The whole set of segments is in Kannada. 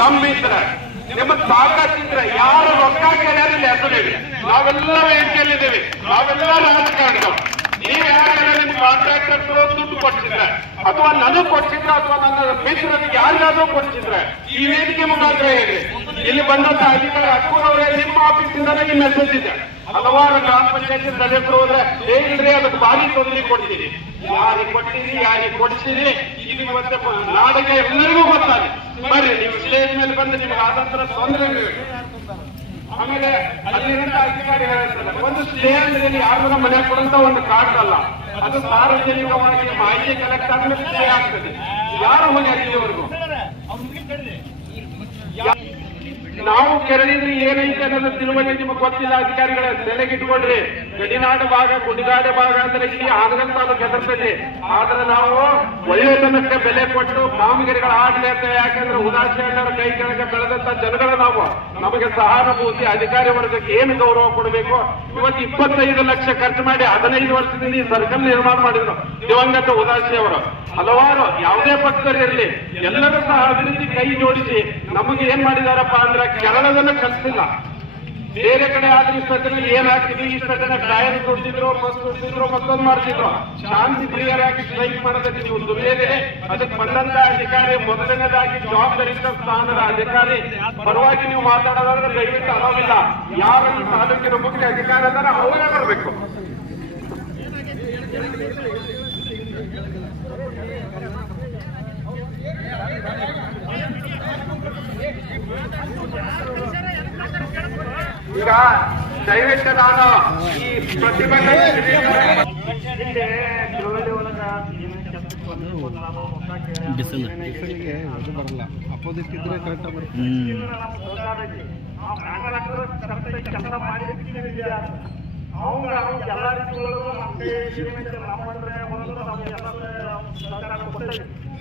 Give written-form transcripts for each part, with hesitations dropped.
ದಮ್ಮಿದ್ರೆ ನಿಮ್ಮದ್ ತಾಕತ್ತಿದ್ರೆ ಯಾರು ರೊಕ್ಕ ಕೇಳ್ಯಾರ ಹೆಸರಿದೆ. ನಾವೆಲ್ಲ ವೇದಿಕೆಯಲ್ಲಿದ್ದೇವೆ, ನಾವೆಲ್ಲ ರಾಜಕಾರಣಿಗಳು. ನೀವು ಯಾರು ನಿಮ್ ಕಾಂಟ್ರಾಕ್ಟರ್ ದುಡ್ಡು ಕೊಡ್ತಿದ್ರೆ ಅಥವಾ ನನಗ್ ಕೊಡ್ತಿದ್ರೆ ಅಥವಾ ನನ್ನ ಮಿತ್ರನಿಗೆ ಯಾರಿಗಾದ್ರೂ ಕೊಡ್ತಿದ್ರೆ ಈ ವೇದಿಕೆ ಮುಖಾಂತರ ಹೇಳಿ. ಇಲ್ಲಿ ಬಂದಂತ ಅಧಿಕಾರಿ ಅಕ್ಕೂರವರೇ ನಿಮ್ಮ ಆಫೀಸಿಂದಾನೇ ಈ ಮೆಸೇಜ್ ಇದೆ. ಹಲವಾರು ಗ್ರಾಮ ಪಂಚಾಯತಿ ಸದಸ್ಯರು ಹೋದ್ರೆ ಹೇಗಿದ್ರೆ ಅದಕ್ಕೆ ಭಾರಿ ತೊಂದರೆ ಕೊಡ್ತೀರಿ. ಯಾರಿಗೆ ಕೊಡ್ತೀರಿ, ಯಾರಿಗೆ ಕೊಡ್ತೀರಿ, ಇದು ಮತ್ತೆ ನಾಡಿಗೆ ಎಲ್ಲರಿಗೂ ಗೊತ್ತಾಗಿದೆ. ಬರ್ರಿ ನೀವು ಸ್ಟೇಜ್ ಮೇಲೆ ಬಂದು ನಿಮ್ಗೆ ಆದಂತರ ತೊಂದರೆ. ಆಮೇಲೆ ಅಲ್ಲಿರಂತ ಅಧಿಕಾರಿ ಹೇಳ್ತಾರೆ, ಒಂದು ಸ್ಟೇಜ್ ಮೇಲೆ ಯಾರು ಮನೆ ಕೊಡಂತ ಒಂದು ಕಾರ್ಡ್ ಅಲ್ಲ, ಅದು ಸಾರ್ವಜನಿಕವಾಗಿ ಮಾಹಿತಿ ಕಲೆಕ್ಟ್ ಆದ್ಮೇಲೆ ಸ್ಟೇ ಆಗ್ತದೆ. ಯಾರು ಮನೆ ಅಲ್ಲಿವರೆಗೂ ನಾವು ಕೆರಳಿದ್ರೆ ಏನೈತೆ ಅನ್ನೋದು ತಿಳುವಳಿಕೆ ನಿಮಗೆ ಗೊತ್ತಿಲ್ಲ. ಅಧಿಕಾರಿಗಳ ತಲೆಗಿಟ್ಕೊಡ್ರಿ. ಗಡಿನಾಡು ಭಾಗ, ಗುಡಿಗಾಡು ಭಾಗ ಅಂದ್ರೆ ಇಲ್ಲಿ ಹಾನಗಲ್ ತಾಲೂಕು ಹೆದರ್ತದೆ. ಆದ್ರೆ ನಾವು ಒಳ್ಳೆತನಕ್ಕೆ ಬೆಲೆ ಕೊಟ್ಟು ಕಾಮಗಾರಿಗಳ ಆಡ್ಲಿ ಅಂತ. ಯಾಕಂದ್ರೆ ಉದಾಸೀನರ ಕೈ ಕೆಳಗೆ ಬೆಳೆದಂತ ಜನಗಳು ನಾವು. ನಮಗೆ ಸಹಾನುಭೂತಿ, ಅಧಿಕಾರಿ ವರ್ಗಕ್ಕೆ ಏನು ಗೌರವ ಕೊಡಬೇಕು. ಇವತ್ತು 25 ಲಕ್ಷ ಖರ್ಚು ಮಾಡಿ 15 ವರ್ಷದಿಂದ ಈ ಸರ್ಕಲ್ ನಿರ್ಮಾಣ ಮಾಡಿದ್ರು ದಿವಂಗತ ಉದಾಸಿ ಅವರು. ಹಲವಾರು ಯಾವುದೇ ಪಕ್ಷದಲ್ಲಿರಲಿ ಎಲ್ಲರೂ ಸಹ ಅಭಿವೃದ್ಧಿ ಕೈ ಜೋಡಿಸಿ ನಮಗೆ ಏನ್ ಮಾಡಿದಾರಪ್ಪ ಅಂದ್ರೆ ಕೆರಳದನ್ನು ಕಲಿಸಿಲ್ಲ. ಬೇರೆ ಕಡೆ ಆದ್ರೆ ಇಷ್ಟದಲ್ಲಿ ಏನ್ ಹಾಕ್ತಿದ್ವಿ, ಇಷ್ಟನ್ನ ಟೈರ್ ದುಡ್ದಿದ್ರು, ಬಸ್ ದುಡ್ದಿದ್ರು, ಮತ್ತೊಂದು ಮಾಡ್ತಿದ್ರು. ಶಾಂತಿ ಪ್ರಿಯರಾಗಿ ಸ್ಟ್ರೈಕ್ ಮಾಡೋದಕ್ಕೆ ನೀವು ದುಡಿಯದೆ. ಅದಕ್ಕೆ ಬಂದಂತ ಅಧಿಕಾರಿ ಮೊದಲನೇದಾಗಿ ಜವಾಬ್ದಾರಿಯುತ ಸ್ಥಾನದ ಅಧಿಕಾರಿ ಪರವಾಗಿ ನೀವು ಮಾತಾಡೋದಾದ್ರೆ ದಯವಿಟ್ಟು ಅದಾವಿಲ್ಲ. ಯಾರನ್ನು ತಾಲೂಕಿನ ಮುಖ್ಯ ಅಧಿಕಾರಿ ಅದರ ಅವರೇ ಬರಬೇಕು. ಈಗ ದಯವಿಟ್ಟು ನಾನು ಈ ಪ್ರತಿಭಟನೆ ಬಿಸಿಲಿಗೆ ಅದು ಬರಲ್ಲ, ಅಪೋಸಿಟ್ ಇದ್ರೆ ಕರೆಕ್ಟ್ ಬರುತ್ತೆ.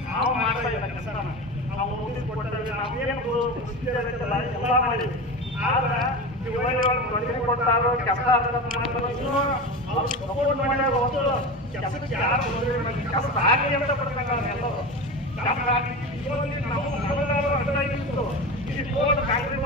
ನಾವು ಮಾಡ್ತಾ ಇಲ್ಲ ಕೆಲಸ, ನಾವು ಕೊಟ್ಟರೆ ನಾವೇನು ಎಲ್ಲ ಮಾಡಿದ್ವಿ. ಆದ್ರೆ ತೊಂದರೆ ಕೊಟ್ಟಾರೋ ಕೆಲಸ ಸಪೋರ್ಟ್ ಮಾಡ್ಯಾರ. ಕೆಲಸಕ್ಕೆ ಯಾರು ಕೆಲಸ ಹಾಕಿ ಅಂತ ಕೊಡ್ತಾರೆ. ನಾವೆಲ್ಲರೂ ಕೆಲಸ ಹಾಕಿ ನಾವು ಅಡ್ಡ ಇತ್ತು. ಈ ಕಾಂಗ್ರೆಸ್